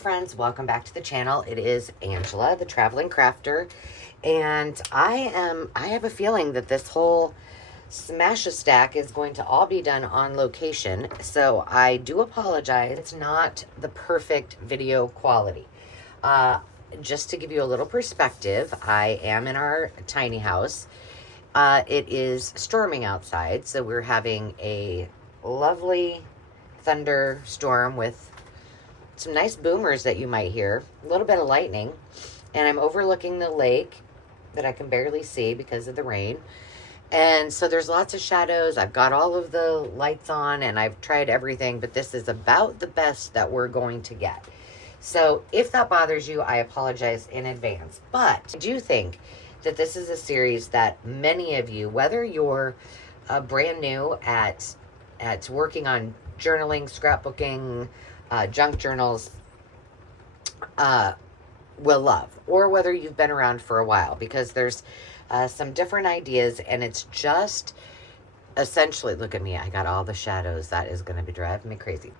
friends, welcome back to the channel. It is Angela, the traveling crafter, and I have a feeling that this whole smash-a-stack is going to all be done on location, so I do apologize. It's not the perfect video quality. Just to give you a little perspective, I am in our tiny house. It is storming outside, so we're having a lovely thunderstorm with some nice boomers that you might hear, a little bit of lightning, and I'm overlooking the lake that I can barely see because of the rain. And so there's lots of shadows. I've got all of the lights on and I've tried everything, but this is about the best that we're going to get. So if that bothers you, I apologize in advance. But I do think that this is a series that many of you, whether you're brand new at working on journaling, scrapbooking, junk journals, will love, or whether you've been around for a while, because there's some different ideas, and it's just essentially, look at me, I got all the shadows. That is going to be driving me crazy.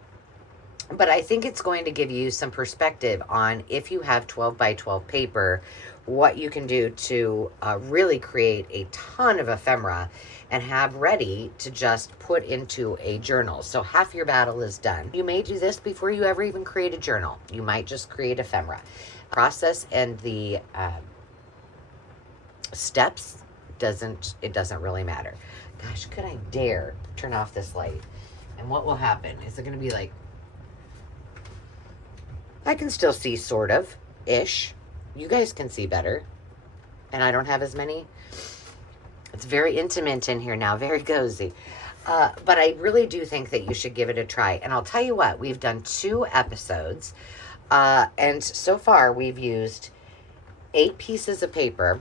But I think it's going to give you some perspective on, if you have 12 by 12 paper, what you can do to really create a ton of ephemera and have ready to just put into a journal. So half your battle is done. You may do this before you ever even create a journal. You might just create ephemera. Process and the steps doesn't really matter. Gosh, could I dare turn off this light? And what will happen? Is it going to be like, I can still see sort of ish. You guys can see better. And I don't have as many. It's very intimate in here now, very cozy. But I really do think that you should give it a try. And I'll tell you what, we've done 2 episodes. And so far we've used 8 pieces of paper.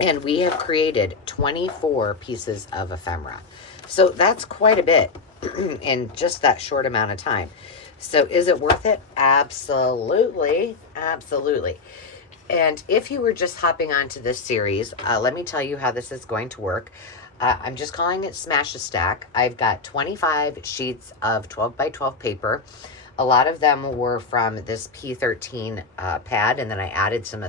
And we have created 24 pieces of ephemera. So that's quite a bit in just that short amount of time. So is it worth it? Absolutely. Absolutely. And if you were just hopping onto this series, let me tell you how this is going to work. I'm just calling it Smash a Stack. I've got 25 sheets of 12 by 12 paper. A lot of them were from this P13 pad, and then I added some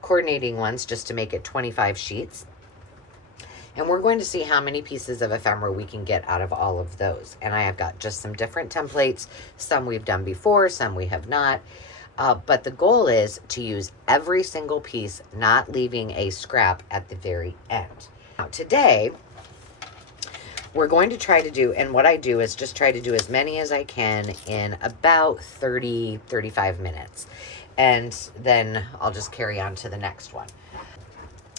coordinating ones just to make it 25 sheets. And we're going to see how many pieces of ephemera we can get out of all of those. And I have got just some different templates. Some we've done before, some we have not. But the goal is to use every single piece, not leaving a scrap at the very end. Now today, we're going to try to do, and what I do is just try to do as many as I can in about 35 minutes. And then I'll just carry on to the next one.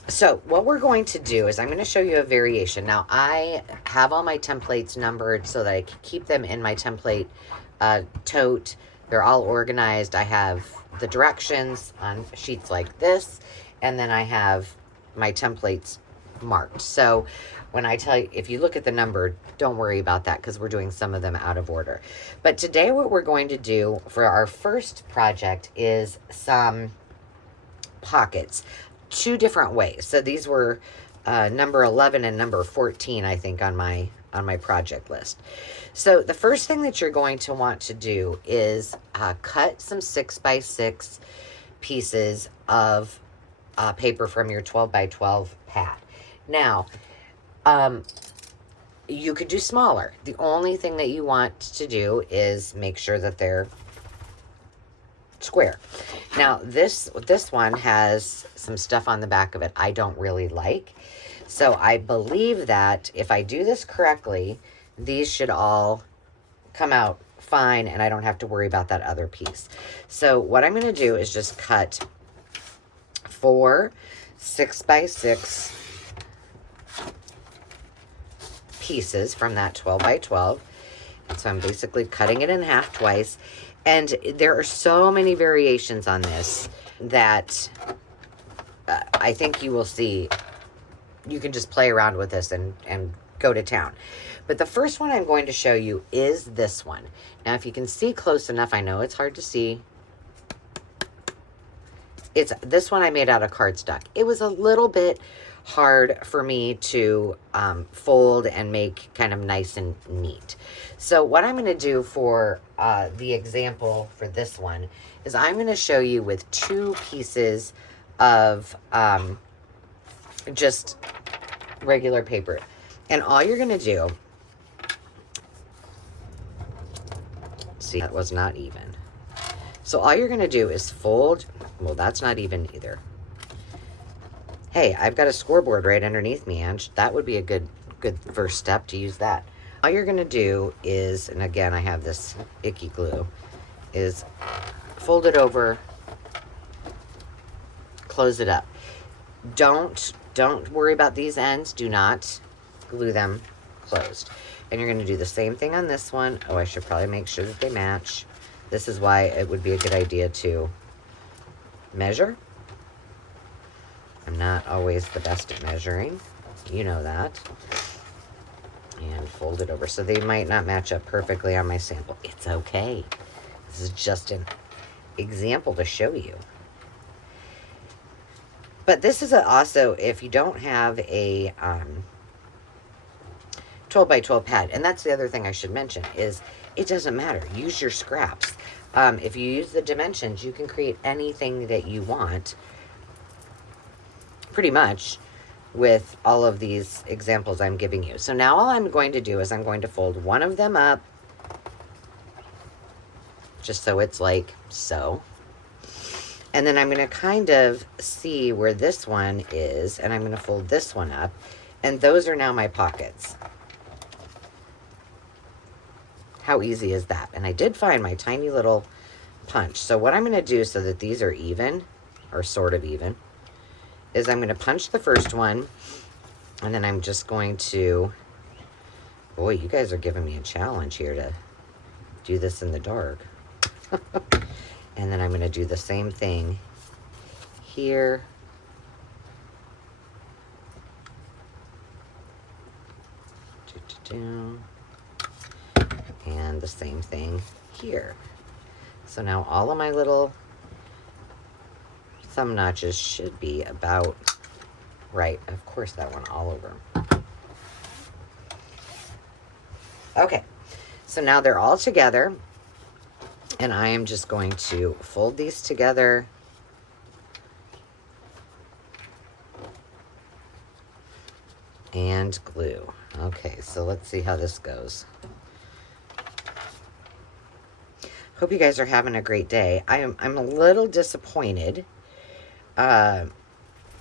So what we're going to do is I'm going to show you a variation. Now I have all my templates numbered so that I can keep them in my template tote. They're all organized. I have the directions on sheets like this, and then I have my templates marked. So when I tell you, if you look at the number, don't worry about that because we're doing some of them out of order. But today what we're going to do for our first project is some pockets. 2 different ways. So these were number 11 and number 14, I think, on my project list. So the first thing that you're going to want to do is cut some 6 by 6 pieces of paper from your 12 by 12 pad. Now, you could do smaller. The only thing that you want to do is make sure that they're square. Now this one has some stuff on the back of it I don't really like. So I believe that if I do this correctly, these should all come out fine and I don't have to worry about that other piece. So what I'm going to do is just cut 4 6 by 6 pieces from that 12 by 12. So I'm basically cutting it in half twice. And there are so many variations on this that I think you will see. You can just play around with this and go to town. But the first one I'm going to show you is this one. Now, if you can see close enough, I know it's hard to see. It's this one I made out of cardstock. It was a little bit hard for me to fold and make kind of nice and neat. So what I'm going to do for the example for this one is I'm going to show you with 2 pieces of just regular paper. And all you're going to do, see, that was not even. So all you're going to do is fold, well, that's not even either. Hey, I've got a scoreboard right underneath me, Ange. That would be a good first step to use that. All you're going to do is, and again, I have this icky glue, is fold it over, close it up. Don't worry about these ends. Do not glue them closed. And you're going to do the same thing on this one. Oh, I should probably make sure that they match. This is why it would be a good idea to measure. I'm not always the best at measuring. You know that. And fold it over. So they might not match up perfectly on my sample. It's okay. This is just an example to show you. But this is also, if you don't have a 12 by 12 pad, and that's the other thing I should mention, is it doesn't matter. Use your scraps. If you use the dimensions, you can create anything that you want, pretty much, with all of these examples I'm giving you. So now all I'm going to do is I'm going to fold one of them up, just so it's like so. And then I'm going to kind of see where this one is, and I'm going to fold this one up, and those are now my pockets. How easy is that? And I did find my tiny little punch. So what I'm going to do so that these are even, or sort of even, is I'm going to punch the first one, and then I'm just going to, boy, you guys are giving me a challenge here to do this in the dark. And then I'm going to do the same thing here. And the same thing here. So now all of my little thumb notches should be about right. Of course, that one all over. Okay, so now they're all together, and I am just going to fold these together. And glue. Okay, so let's see how this goes. Hope you guys are having a great day. I'm a little disappointed.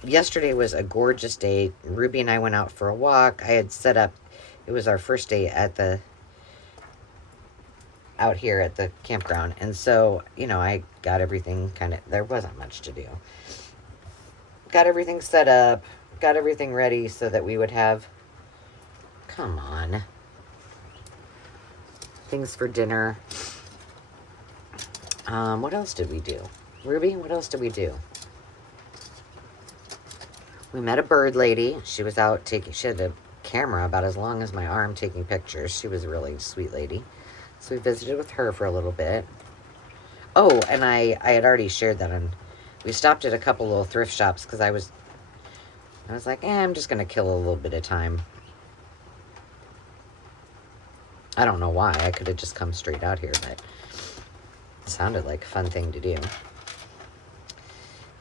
Yesterday was a gorgeous day. Ruby and I went out for a walk. I had set up, it was our first day at out here at the campground. And so, you know, I got everything kind of, there wasn't much to do. Got everything set up, got everything ready so that we would have, come on, things for dinner. What else did we do? Ruby, what else did we do? We met a bird lady. She was out taking, she had a camera about as long as my arm taking pictures. She was a really sweet lady. So we visited with her for a little bit. Oh, and I had already shared that. We stopped at a couple little thrift shops because I was like, I'm just going to kill a little bit of time. I don't know why. I could have just come straight out here, but it sounded like a fun thing to do.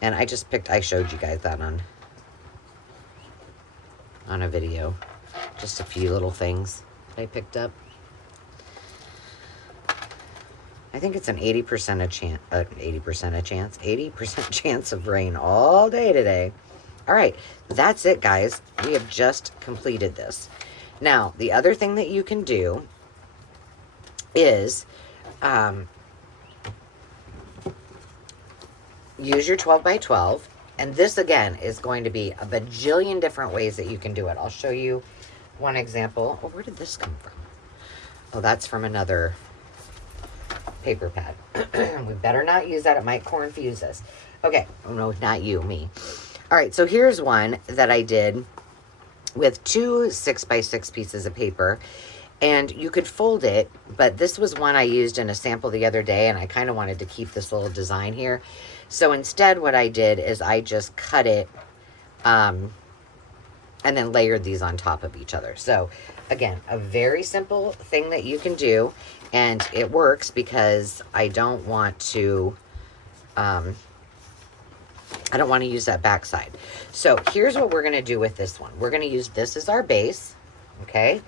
And I just picked, I showed you guys that on a video. Just a few little things that I picked up. I think it's an 80% chance of rain all day today. All right, that's it, guys. We have just completed this. Now, the other thing that you can do is use your 12 by 12. And this, again, is going to be a bajillion different ways that you can do it. I'll show you one example. Oh, where did this come from? Oh, that's from another paper pad. We better not use that. It might confuse us. Okay. Oh, no, not you, me. All right, so here's one that I did with 2 6x6 pieces of paper. And you could fold it, but this was one I used in a sample the other day, and I kind of wanted to keep this little design here. So instead what I did is I just cut it and then layered these on top of each other. So again, a very simple thing that you can do, and it works because I don't want to use that backside. So here's what we're going to do with this one. We're going to use this as our base, okay?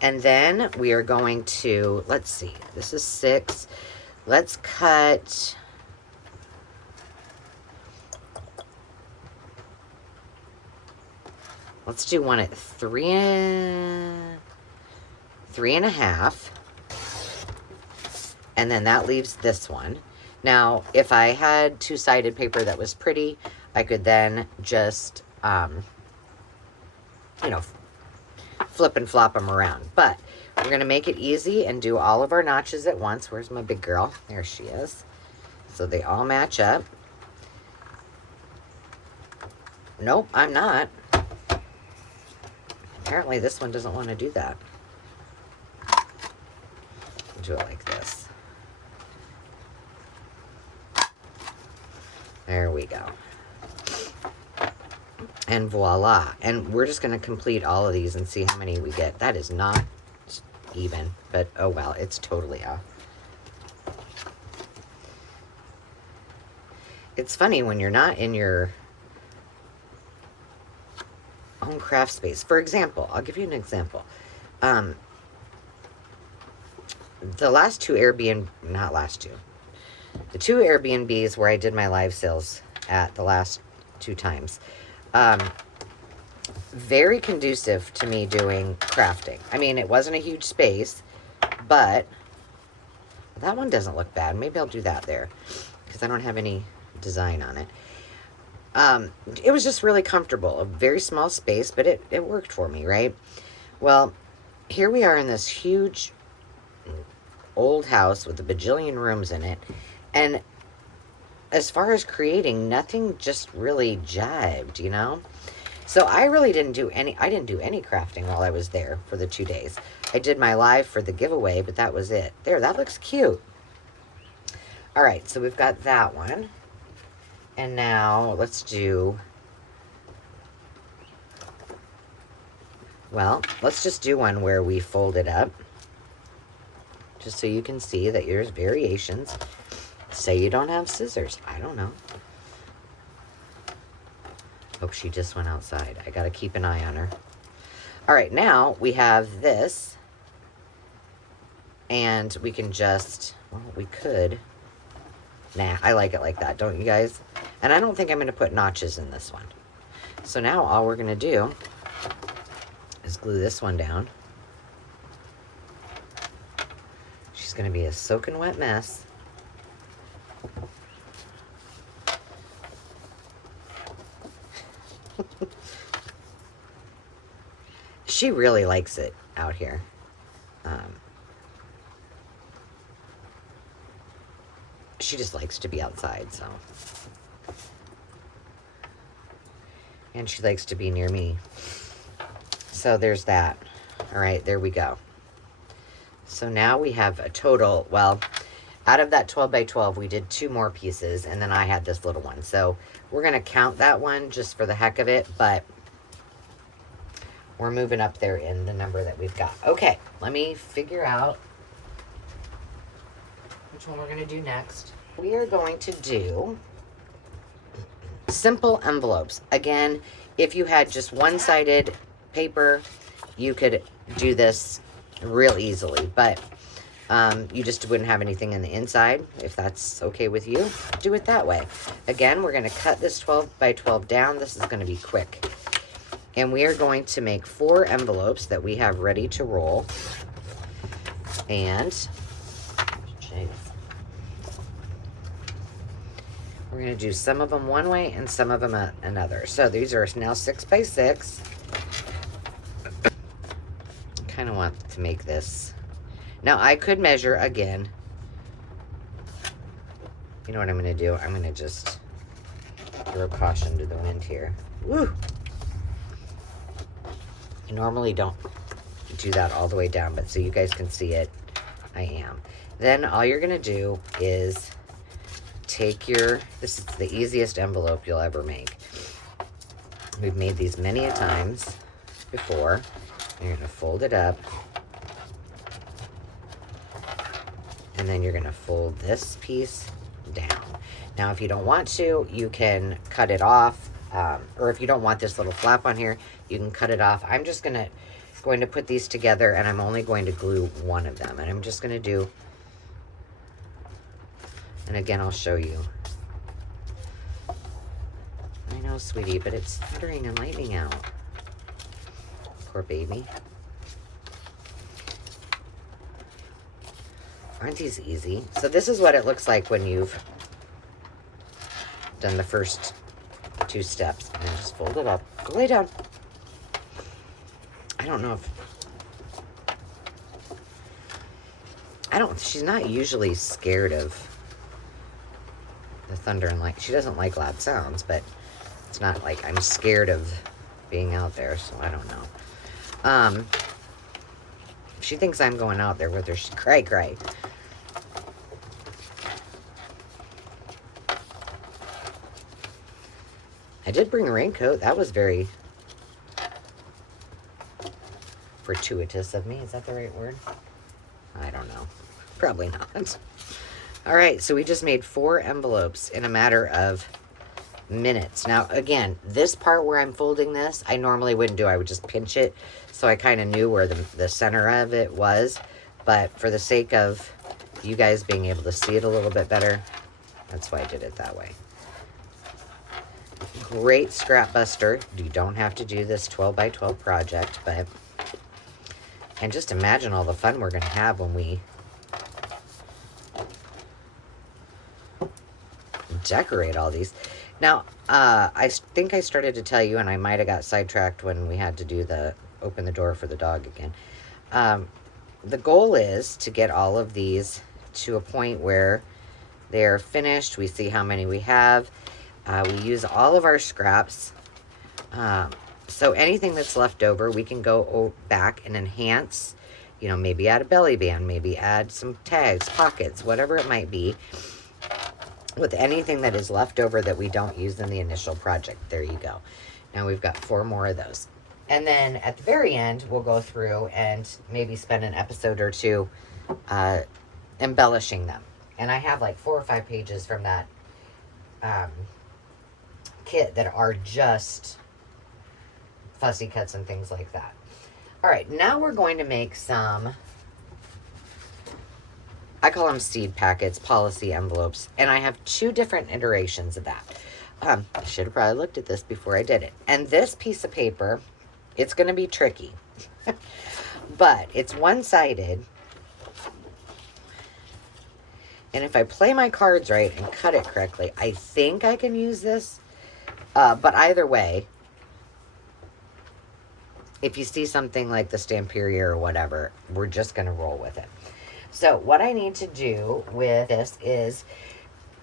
And then we are going to, let's see, this is 6. Let's cut, let's do one at 3.5. And then that leaves this one. Now, if I had two-sided paper that was pretty, I could then just, you know, flip and flop them around. But we're going to make it easy and do all of our notches at once. Where's my big girl? There she is. So they all match up. Nope, I'm not. Apparently this one doesn't want to do that. Do it like this. There we go. And voila. And we're just going to complete all of these and see how many we get. That is not even, but oh well, it's totally off. It's funny when you're not in your own craft space. For example, I'll give you an example. The last two the two Airbnbs where I did my live sales at the last 2 times, very conducive to me doing crafting. I mean, it wasn't a huge space, but that one doesn't look bad. Maybe I'll do that there because I don't have any design on it. It was just really comfortable, a very small space, but it worked for me, right? Well, here we are in this huge old house with a bajillion rooms in it, and as far as creating, nothing just really jived, you know? So I really didn't do any crafting while I was there for the 2 days. I did my live for the giveaway, but that was it. There, that looks cute. All right, so we've got that one. And now let's do, well, let's just do one where we fold it up. Just so you can see that there's variations. Say you don't have scissors. I don't know. Oh, she just went outside. I got to keep an eye on her. All right, now we have this. And we can just, well, we could. Nah, I like it like that, don't you guys? And I don't think I'm going to put notches in this one. So now all we're going to do is glue this one down. She's going to be a soaking wet mess. She really likes it out here. She just likes to be outside, so. And she likes to be near me. So there's that. All right, there we go. So now we have a total, well, out of that 12 by 12, we did 2 more pieces, and then I had this little one. So we're going to count that one just for the heck of it, but we're moving up there in the number that we've got. Okay, let me figure out which one we're going to do next. We are going to do simple envelopes. Again, if you had just one-sided paper, you could do this real easily, but you just wouldn't have anything in the inside. If that's okay with you, do it that way. Again, we're going to cut this 12 by 12 down. This is going to be quick. And we are going to make 4 envelopes that we have ready to roll. And we're going to do some of them one way and some of them another. So these are now 6 by 6. I kind of want to make this. Now I could measure again. You know what I'm going to do? I'm going to just throw caution to the wind here. Woo! I normally don't do that all the way down, but so you guys can see it, I am. Then all you're going to do is take this is the easiest envelope you'll ever make. We've made these many a times. just before. You're going to fold it up. And then you're going to fold this piece down. Now, if you don't want to, you can cut it off. Or if you don't want this little flap on here, you can cut it off. I'm just going to put these together, and I'm only going to glue one of them. And I'm just going to do, and again, I'll show you. I know, sweetie, but it's thundering and lightning out. Poor baby. Aren't these easy? So this is what it looks like when you've done the first 2 steps. And just fold it up. Go lay down. I don't know if... She's not usually scared of the thunder and light. She doesn't like loud sounds, but it's not like I'm scared of being out there, so I don't know. If she thinks I'm going out there with her, she cry. I did bring a raincoat. That was very fortuitous of me. Is that the right word? I don't know. Probably not. All right, so we just made 4 envelopes in a matter of minutes. Now, again, this part where I'm folding this, I normally wouldn't do. I would just pinch it, so I kind of knew where the center of it was. But for the sake of you guys being able to see it a little bit better, that's why I did it that way. Great scrap buster. You don't have to do this 12 by 12 project, but... And just imagine all the fun we're going to have when we decorate all these. Now, I think I started to tell you, and I might have got sidetracked when we had to do open the door for the dog again. The goal is to get all of these to a point where they're finished. We see how many we have. We use all of our scraps. So anything that's left over, we can go back and enhance, you know, maybe add a belly band, maybe add some tags, pockets, whatever it might be, with anything that is left over that we don't use in the initial project. There you go. Now we've got 4 more of those. And then at the very end, we'll go through and maybe spend an episode or 2 embellishing them. And I have like 4 or 5 pages from that kit that are just fussy cuts and things like that. All right, now we're going to make some, I call them seed packets, policy envelopes, and I have 2 different iterations of that. I should have probably looked at this before I did it. And this piece of paper, it's going to be tricky, but it's one-sided. And if I play my cards right and cut it correctly, I think I can use this. But either way, if you see something like the Stamperia or whatever, we're just going to roll with it. So what I need to do with this is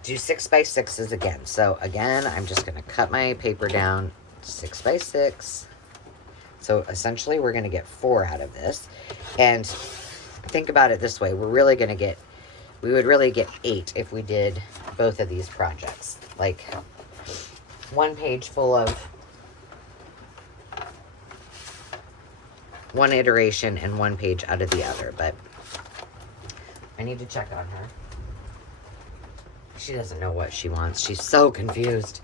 do 6 by 6s again. So again, I'm just going to cut my paper down 6 by 6. So essentially we're going to get 4 out of this. And think about it this way. We would really get 8 if we did both of these projects. Like 1 page full of one iteration and 1 page out of the other, but I need to check on her. She doesn't know what she wants. She's so confused.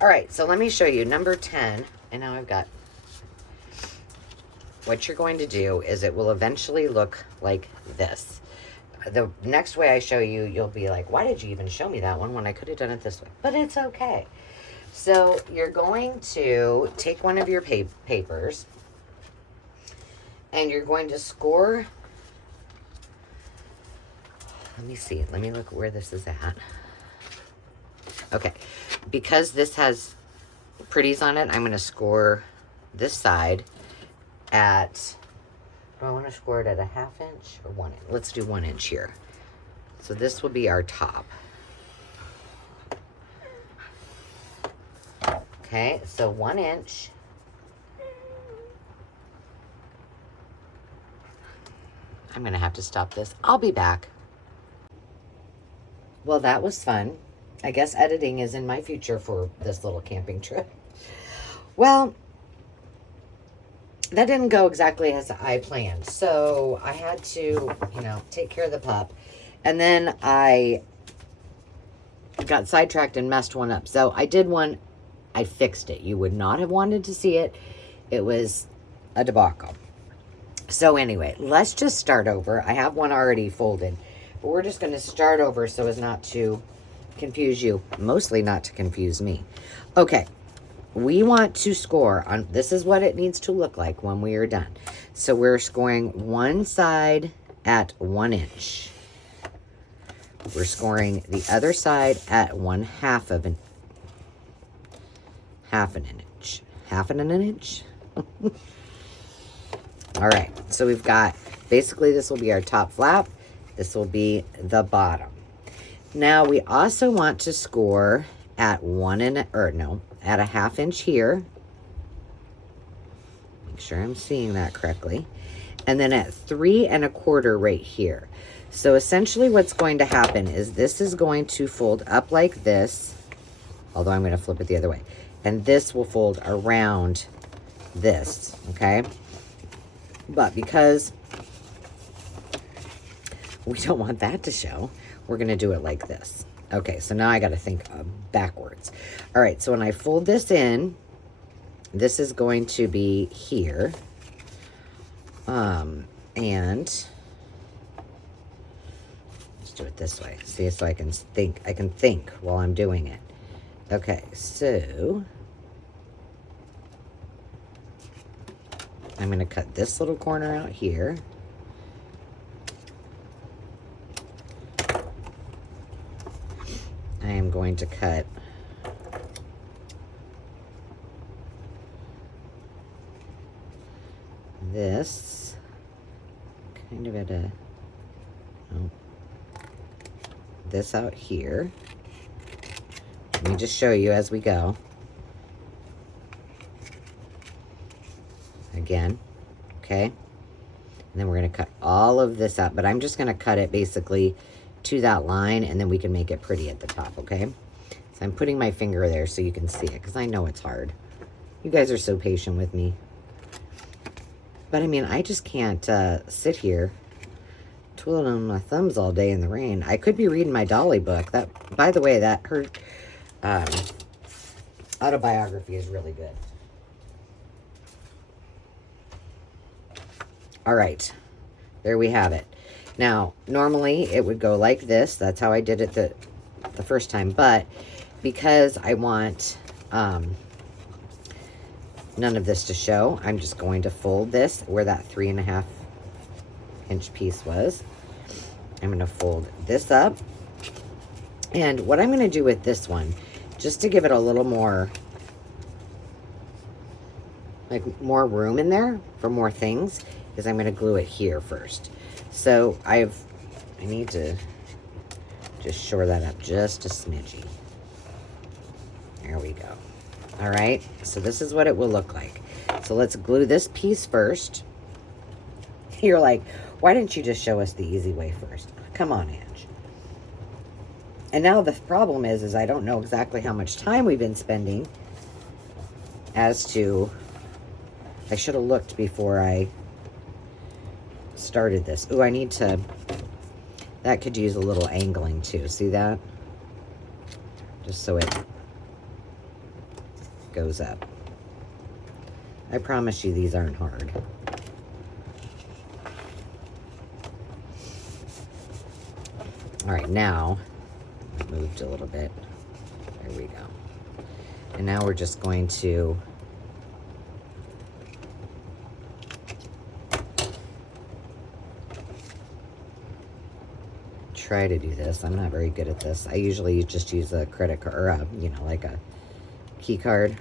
All right, so let me show you number 10. And now I've got, what you're going to do is it will eventually look like this. The next way I show you, you'll be like, why did you even show me that one when I could have done it this way? But it's okay. So you're going to take one of your papers and you're going to score. Let me see. Let me look where this is at. Okay. Because this has pretties on it, I'm going to score this side at, do I want to score it at a 1/2 inch or 1 inch? Let's do 1 inch here. So this will be our top. Okay, so 1 inch. I'm going to have to stop this. I'll be back. Well, that was fun. I guess editing is in my future for this little camping trip. Well, that didn't go exactly as I planned. So I had to, take care of the pup. And then I got sidetracked and messed one up. So I did one, I fixed it. You would not have wanted to see it. It was a debacle. So anyway, let's just start over. I have one already folded, but we're just going to start over so as not to confuse you. Mostly not to confuse me. Okay. We want to score on, this is what it needs to look like when we are done. So we're scoring one side at 1 inch. We're scoring the other side at 1/2 of an inch. Half an inch? All right, so we've got, basically this will be our top flap. This will be the bottom. Now we also want to score at at a 1/2 inch here. Make sure I'm seeing that correctly. And then at 3 1/4 right here. So essentially what's going to happen is this is going to fold up like this, although I'm going to flip it the other way. And this will fold around this, okay? But because we don't want that to show, we're going to do it like this. Okay, so now I got to think backwards. All right, so when I fold this in, this is going to be here. And let's do it this way. See, so I can think while I'm doing it. Okay, so I'm going to cut this little corner out here. I am going to cut this kind of at this out here. Let me just show you as we go. Again, okay? And then we're going to cut all of this out, but I'm just going to cut it basically to that line, and then we can make it pretty at the top, okay? So I'm putting my finger there so you can see it, because I know it's hard. You guys are so patient with me. But I mean, I just can't sit here twiddling my thumbs all day in the rain. I could be reading my Dolly book. That, by the way, her autobiography is really good. All right, there we have it. Now, normally it would go like this. That's how I did it the first time. But because I want none of this to show, I'm just going to fold this where that 3 1/2 inch piece was. I'm going to fold this up. And what I'm going to do with this one, just to give it a little more, more room in there for more things, is I'm going to glue it here first. So I need to just shore that up just a smidgy. There we go. All right, so this is what it will look like. So let's glue this piece first. You're like, why didn't you just show us the easy way first? Come on, Ange. And now the problem is I don't know exactly how much time we've been spending as to, I should have looked before I started this. Ooh, I need to, that could use a little angling too. See that? Just so it goes up. I promise you these aren't hard. All right, now, moved a little bit. There we go. And now we're just going to try to do this. I'm not very good at this. I usually just use a credit card, or like a key card,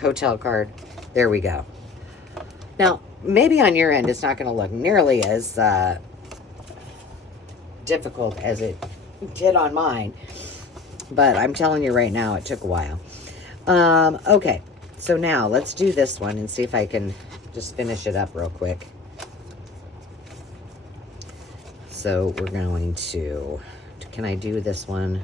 hotel card. There we go. Now, maybe on your end, it's not going to look nearly as difficult as it did on mine, but I'm telling you right now, it took a while. Okay, so now let's do this one and see if I can just finish it up real quick. So we're going to, can I do this one?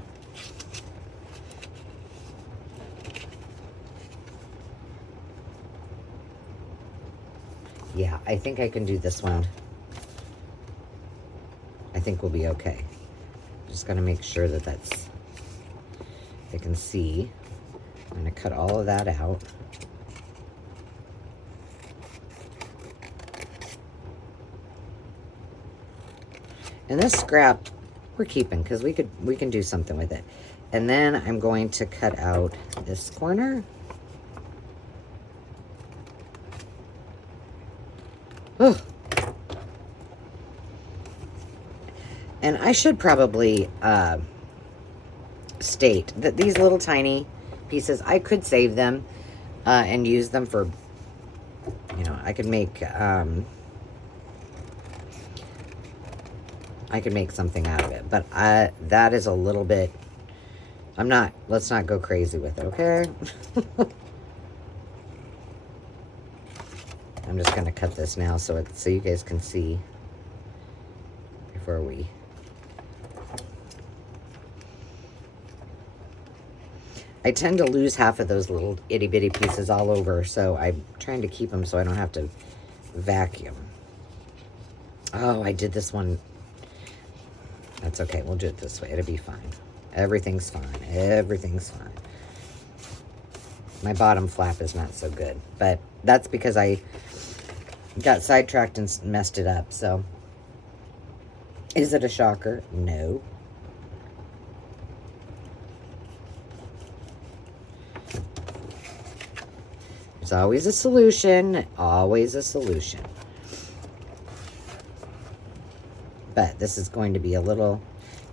Yeah, I think I can do this one. I think we'll be okay. Just gotta make sure that that's, I can see. I'm gonna cut all of that out. And this scrap we're keeping because we can do something with it. And then I'm going to cut out this corner. Oh. And I should probably state that these little tiny pieces, I could save them and use them for, you know, I could make something out of it. But that is a little bit, let's not go crazy with it, okay? I'm just going to cut this now so you guys can see before we... I tend to lose half of those little itty bitty pieces all over, so I'm trying to keep them so I don't have to vacuum. Oh, I did this one. That's okay. We'll do it this way. It'll be fine. Everything's fine. Everything's fine. My bottom flap is not so good, but that's because I got sidetracked and messed it up. So, is it a shocker? No. There's always a solution. Always a solution. But this is going to be a little...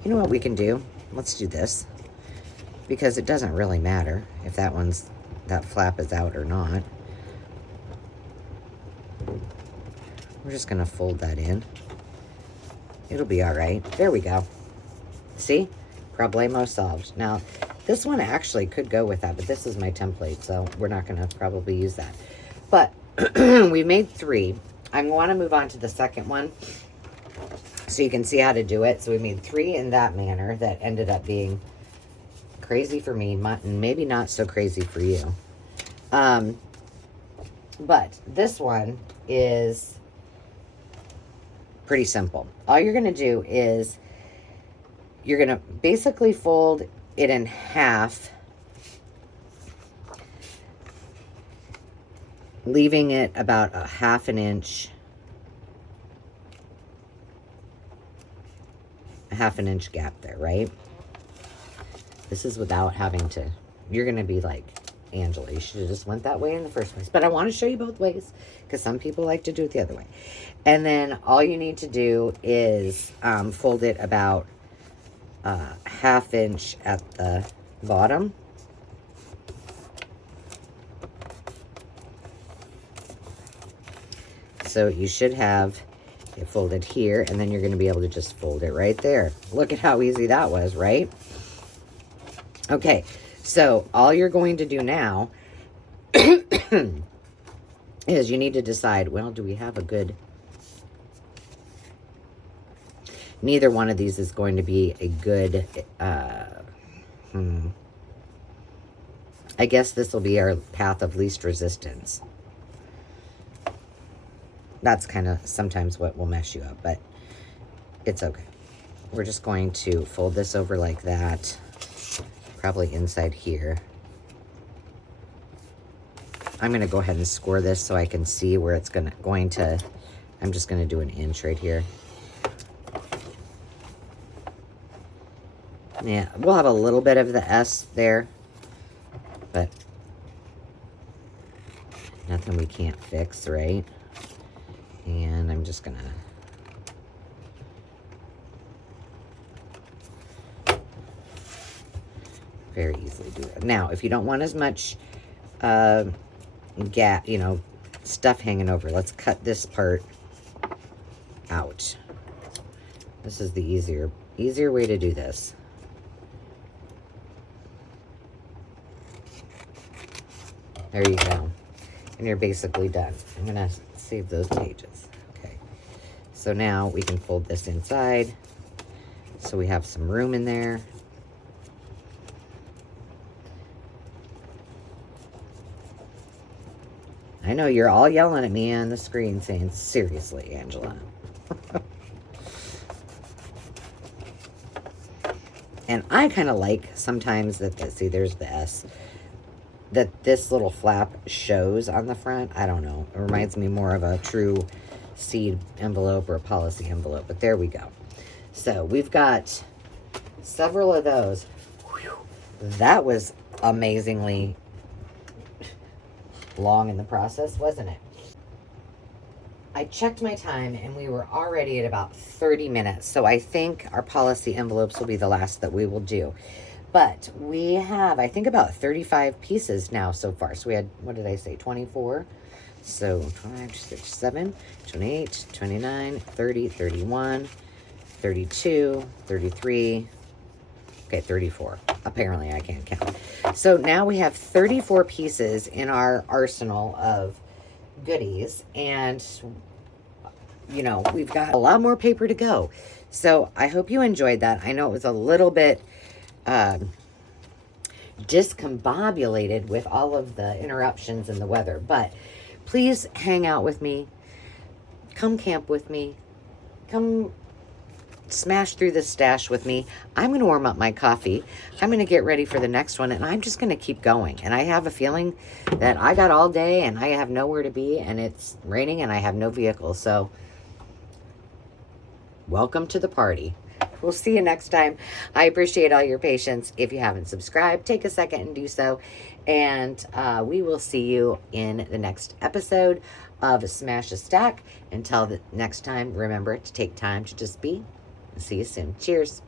You know what we can do? Let's do this. Because it doesn't really matter if that flap is out or not. We're just going to fold that in. It'll be all right. There we go. See? Problemo solved. Now, this one actually could go with that, but this is my template, so we're not going to probably use that. But we made 3. I want to move on to the second one so you can see how to do it. So we made 3 in that manner that ended up being crazy for me, and maybe not so crazy for you. But this one is pretty simple. All you're going to do is you're going to basically fold it in half, leaving it about a half an inch gap there, right? This is without having to, you're going to be like, Angela, you should have just went that way in the first place. But I want to show you both ways because some people like to do it the other way. And then all you need to do is fold it about half inch at the bottom. So you should have it folded here, and then you're going to be able to just fold it right there. Look at how easy that was, right? Okay, so all you're going to do now is you need to decide, well, do we have a good... Neither one of these is going to be a good, I guess this will be our path of least resistance. That's kind of sometimes what will mess you up, but it's okay. We're just going to fold this over like that, probably inside here. I'm going to go ahead and score this so I can see where it's going to, I'm just going to do an inch right here. Yeah, we'll have a little bit of the S there, but nothing we can't fix, right? And I'm just gonna very easily do it. Now, if you don't want as much gap, you know, stuff hanging over, let's cut this part out. This is the easier way to do this. There you go. And you're basically done. I'm going to save those pages. Okay. So now we can fold this inside. So we have some room in there. I I know you're all yelling at me on the screen saying, seriously, Angela. And I kind of like sometimes that, see, there's the S, that this little flap shows on the front. I don't know. It reminds me more of a true seed envelope or a policy envelope, but there we go. So we've got several of those. Whew. That was amazingly long in the process, wasn't it? I checked my time and we were already at about 30 minutes. So I think our policy envelopes will be the last that we will do. But we have, I think, about 35 pieces now so far. So we had, what did I say, 24? So 25, 27, 28, 29, 30, 31, 32, 33, okay, 34. Apparently I can't count. So now we have 34 pieces in our arsenal of goodies, and you know, we've got a lot more paper to go. So I hope you enjoyed that. I know it was a little bit discombobulated with all of the interruptions and the weather, but please hang out with me, come camp with me, come smash through this stash with me. I'm going to warm up my coffee. I'm going to get ready for the next one, and I'm just going to keep going. And I have a feeling that I got all day and I have nowhere to be, and it's raining and I have no vehicle. So welcome to the party. We'll see you next time. I appreciate all your patience. If you haven't subscribed, take a second and do so. And we will see you in the next episode of Smash a Stack. Until the next time, remember to take time to just be. See you soon. Cheers.